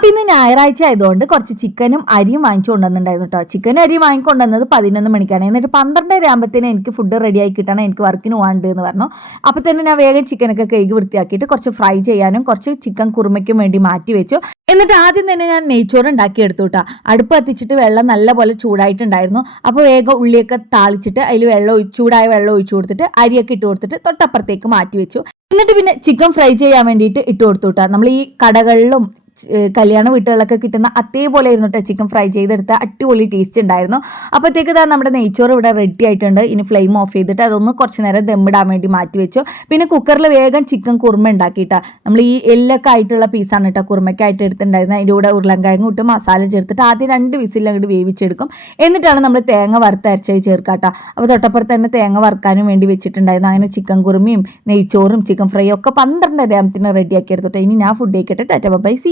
അപ്പം ഇന്ന് ഞായറാഴ്ച ആയതുകൊണ്ട് കുറച്ച് ചിക്കനും അരിയും വാങ്ങിച്ചു കൊണ്ടുവന്നിട്ടുണ്ടായിരുന്നു കേട്ടോ. ചിക്കനും അരിയും വാങ്ങിക്കൊണ്ടുവന്നത് പതിനൊന്ന് മണിക്കാണ്. എന്നിട്ട് പന്ത്രണ്ടര ആകുമ്പോഴത്തേനും എനിക്ക് ഫുഡ് റെഡിയായി കിട്ടണം. എനിക്ക് വർക്കിന് പോകാണ്ട് എന്ന് പറഞ്ഞു. അപ്പോൾ തന്നെ ഞാൻ വേഗം ചിക്കനൊക്കെ കഴുകി വൃത്തിയാക്കിയിട്ട് കുറച്ച് ഫ്രൈ ചെയ്യാനും കുറച്ച് ചിക്കൻ കുറുമയ്ക്കും വേണ്ടി മാറ്റി വെച്ചു. എന്നിട്ട് ആദ്യം തന്നെ ഞാൻ നെയ്ച്ചോറ് ഉണ്ടാക്കി എടുത്തു കേട്ടോ. അടുപ്പ് കത്തിച്ചിട്ട് വെള്ളം നല്ലപോലെ ചൂടായിട്ടുണ്ടായിരുന്നു. അപ്പോൾ വേഗം ഉള്ളിയൊക്കെ താളിച്ചിട്ട് അതിൽ വെള്ളം ചൂടായ വെള്ളം ഒഴിച്ചു കൊടുത്തിട്ട് അരിയൊക്കെ ഇട്ട് കൊടുത്തിട്ട് തൊട്ടപ്പുറത്തേക്ക് മാറ്റി വെച്ചു. എന്നിട്ട് പിന്നെ ചിക്കൻ ഫ്രൈ ചെയ്യാൻ വേണ്ടിയിട്ട് ഇട്ട് കൊടുത്തു കേട്ടോ. നമ്മൾ ഈ കടകളിലും കല്യാണ വീട്ടുകളിലൊക്കെ കിട്ടുന്ന അതേപോലെ ആയിരുന്നു കേട്ടോ ചിക്കൻ ഫ്രൈ ചെയ്തെടുത്ത അടിപൊളി ടേസ്റ്റ് ഉണ്ടായിരുന്നു. അപ്പോഴത്തേക്ക് ഇതാ നമ്മുടെ നെയ്ച്ചോറ് ഇവിടെ റെഡി ആയിട്ടുണ്ട്. ഇനി ഫ്ലെയിം ഓഫ് ചെയ്തിട്ട് അതൊന്ന് കുറച്ച് നേരം ദമ്മിടാൻ വേണ്ടി മാറ്റി വെച്ചു. പിന്നെ കുക്കറിൽ വേഗം ചിക്കൻ കുറുമ ഉണ്ടാക്കിയിട്ടാ നമ്മൾ ഈ എല്ലൊക്കെ ആയിട്ടുള്ള പീസാണ് കേട്ടോ കുറുമയ്ക്കായിട്ട് എടുത്തിട്ടുണ്ടായിരുന്നത്. അതിന്റെ കൂടെ ഉരുളൻകിഴങ്ങ് ഇട്ട് മസാല ചേർത്തിട്ട് ആദ്യം രണ്ട് വിസിൽ അങ്ങോട്ട് വേവിച്ചെടുക്കും. എന്നിട്ടാണ് നമ്മൾ തേങ്ങ വറുത്തരച്ചായി ചേർക്കാട്ടോ. അപ്പോൾ തൊട്ടപ്പുറത്ത് തന്നെ തേങ്ങ വറുക്കാനും വേണ്ടി വെച്ചിട്ടുണ്ടായിരുന്നു. അങ്ങനെ ചിക്കൻ കുറുമയും നെയ്ച്ചോറും ചിക്കൻ ഫ്രൈയും ഒക്കെ പന്ത്രണ്ടര ആകുമ്പത്തിന് റെഡിയാക്കി എടുത്തോട്ടെ ഇനി ഞാൻ ഫുഡ് കഴിക്കട്ടെ. Tata by C